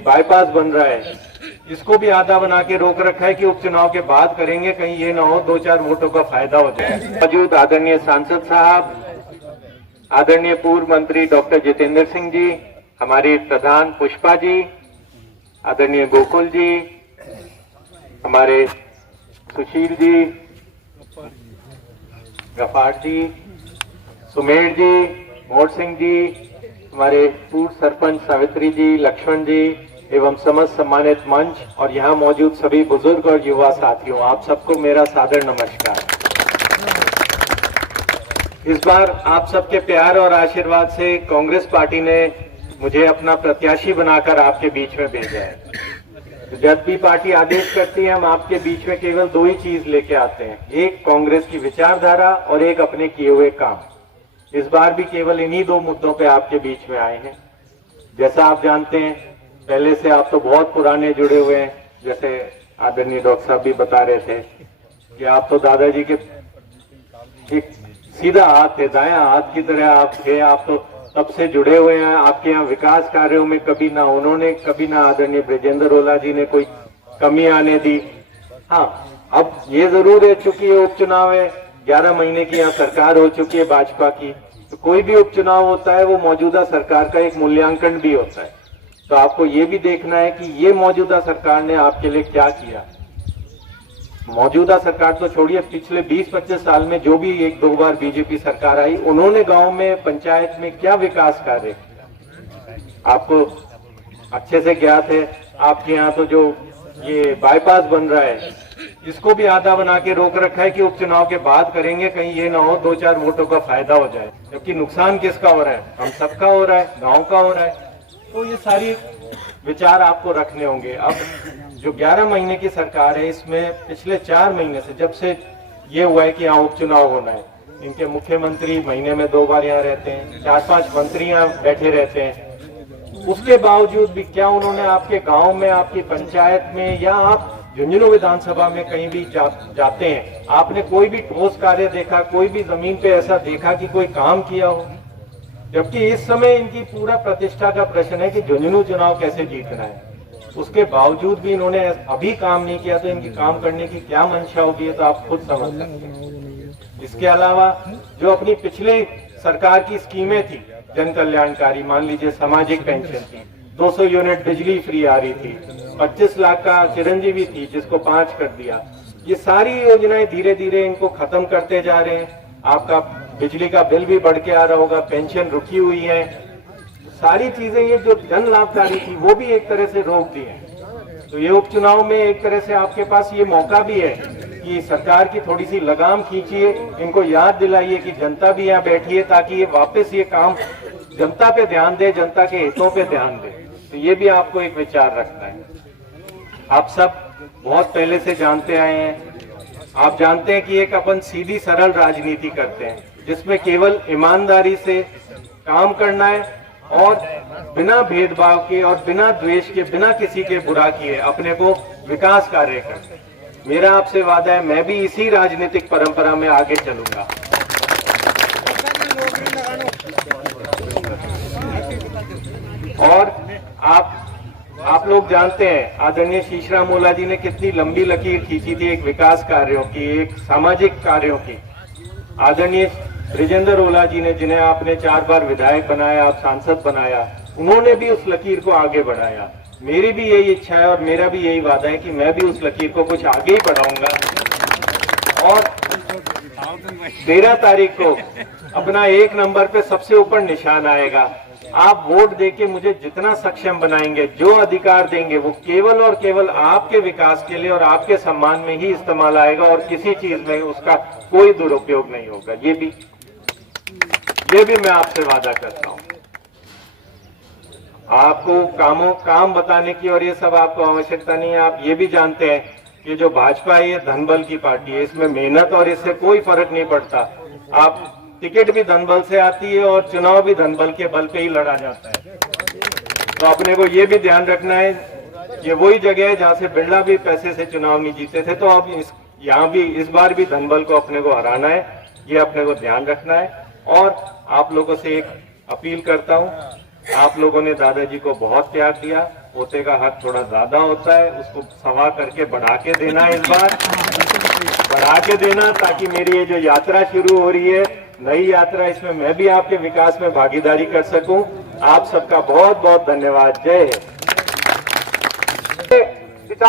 Bypass बन रहा है, इसको भी आधा बना के रोक रखा है कि उपचुनाव के बाद करेंगे, कहीं ये ना हो 2-4 वोटों का फायदा हो जाए। मौजूद आदरणीय सांसद साहब, आदरणीय पूर्व मंत्री डॉक्टर जितेंद्र सिंह जी, हमारी प्रधान पुष्पा जी, आदरणीय गोकुल जी, हमारे सुशील जी, गफार जी, सुमेर जी, मोर सिंह जी, हमारे पूर्व सरपंच सावित्री जी, लक्ष्मण जी एवं समस्त सम्मानित मंच और यहाँ मौजूद सभी बुजुर्ग और युवा साथियों, आप सबको मेरा सादर नमस्कार। इस बार आप सबके प्यार और आशीर्वाद से कांग्रेस पार्टी ने मुझे अपना प्रत्याशी बनाकर आपके बीच में भेजा है। जब भी पार्टी आदेश करती है, हम आपके बीच में केवल 2 ही चीज लेके आते हैं, एक कांग्रेस की विचारधारा और एक अपने किए हुए काम। इस बार भी केवल इन्हीं 2 मुद्दों पे आपके बीच में आए हैं। जैसा आप जानते हैं, पहले से आप तो बहुत पुराने जुड़े हुए हैं, जैसे आदरणीय डॉक्टर साहब भी बता रहे थे कि आप तो दादाजी के एक सीधा हाथ थे, दायां हाथ की तरह आप थे। आप तो तब से जुड़े हुए हैं। आपके यहाँ विकास कार्यों में कभी ना उन्होंने, कभी ना आदरणीय ब्रजेंद्र ओला जी ने कोई कमी आने दी। हाँ, अब ये जरूर है, चूंकि ये उपचुनाव है, 11 महीने की यहाँ सरकार हो चुकी है भाजपा की, तो कोई भी उपचुनाव होता है वो मौजूदा सरकार का एक मूल्यांकन भी होता है। तो आपको ये भी देखना है कि ये मौजूदा सरकार ने आपके लिए क्या किया। मौजूदा सरकार तो छोड़िए, पिछले 20-25 साल में जो भी 1-2 बार बीजेपी सरकार आई, उन्होंने गांव में, पंचायत में क्या विकास कार्य किया आपको अच्छे से ज्ञात है। आपके यहाँ तो जो ये बाईपास बन रहा है, इसको भी आधा बना के रोक रखा है कि उपचुनाव के बाद करेंगे, कहीं ये ना हो 2-4 वोटों का फायदा हो जाए। जबकि नुकसान किसका हो रहा है? हम सबका हो रहा है, गांव का हो रहा है। तो ये सारी विचार आपको रखने होंगे। अब जो 11 महीने की सरकार है, इसमें पिछले 4 महीने से, जब से ये हुआ है कि यहाँ उपचुनाव होना है, इनके मुख्यमंत्री महीने में 2 बार यहाँ रहते हैं, 4-5 मंत्री यहाँ बैठे रहते हैं। उसके बावजूद भी क्या उन्होंने आपके गांव में, आपकी पंचायत में, या आप झुंझुनू विधानसभा में कहीं भी जाते हैं, आपने कोई भी ठोस कार्य देखा, कोई भी जमीन पे ऐसा देखा कि कोई काम किया हो? जबकि इस समय इनकी पूरा प्रतिष्ठा का प्रश्न है कि झुंझुनू चुनाव कैसे जीतना है। उसके बावजूद भी इन्होंने अभी काम नहीं किया, तो इनकी काम करने की क्या मंशा होगी, तो आप खुद समझ सकते हैं। इसके अलावा जो अपनी पिछली सरकार की स्कीमें थी जन कल्याणकारी, मान लीजिए सामाजिक पेंशन थी, 200 यूनिट बिजली फ्री आ रही थी, 25 लाख का चिरंजीवी थी जिसको 5 कर दिया। ये सारी योजनाएं धीरे धीरे इनको खत्म करते जा रहे हैं। आपका बिजली का बिल भी बढ़ के आ रहा होगा, पेंशन रुकी हुई है, सारी चीजें ये जो जन लाभकारी थी वो भी एक तरह से रोक दी है। तो ये उपचुनाव में एक तरह से आपके पास ये मौका भी है कि सरकार की थोड़ी सी लगाम खींचिए, इनको याद दिलाइए कि जनता भी यहाँ बैठी है, ताकि ये वापस ये काम जनता पे ध्यान दे, जनता के हितों पे ध्यान दे। तो ये भी आपको एक विचार रखना है। आप सब बहुत पहले से जानते आए हैं, आप जानते हैं कि एक अपन सीधी सरल राजनीति करते हैं, जिसमें केवल ईमानदारी से काम करना है और बिना भेदभाव के और बिना द्वेष के, बिना किसी के बुरा किए अपने को विकास कार्य करना है। मेरा आपसे वादा है, मैं भी इसी राजनीतिक परंपरा में आगे चलूंगा। और आप लोग जानते हैं, आदरणीय शीशराम ओला जी ने कितनी लंबी लकीर खींची थी एक विकास कार्यों की, एक सामाजिक कार्यों की। आदरणीय ब्रजेंद्र ओला जी ने, जिन्हें आपने 4 बार विधायक बनाया, आप सांसद बनाया, उन्होंने भी उस लकीर को आगे बढ़ाया। मेरी भी यही इच्छा है और मेरा भी यही वादा है कि मैं भी उस लकीर को कुछ आगे ही बढ़ाऊंगा। और 13 तारीख को अपना 1 नंबर पे सबसे ऊपर निशान आएगा। आप वोट देके मुझे जितना सक्षम बनाएंगे, जो अधिकार देंगे, वो केवल और केवल आपके विकास के लिए और आपके सम्मान में ही इस्तेमाल आएगा और किसी चीज में उसका कोई दुरुपयोग नहीं होगा। ये भी मैं आपसे वादा करता हूं। आपको काम बताने की और ये सब आपको आवश्यकता नहीं है। आप ये भी जानते हैं कि जो भाजपा है ये धनबल की पार्टी है, इसमें मेहनत और इससे कोई फर्क नहीं पड़ता। आप टिकट भी धनबल से आती है और चुनाव भी धनबल के बल पे ही लड़ा जाता है। तो अपने को ये भी ध्यान रखना है, ये वही जगह है जहां से बिरला भी पैसे से चुनाव नहीं जीते थे। तो अब यहाँ भी इस बार भी धनबल को अपने को हराना है, ये अपने को ध्यान रखना है। और आप लोगों से एक अपील करता हूँ, आप लोगों ने दादाजी को बहुत प्यार दिया, पोते का हक थोड़ा ज्यादा होता है, उसको सवा करके बढ़ा के देना, इस बार बढ़ा के देना, ताकि मेरी ये जो यात्रा शुरू हो रही है, नई यात्रा, इसमें मैं भी आपके विकास में भागीदारी कर सकूं। आप सबका बहुत बहुत धन्यवाद। जय हिंद।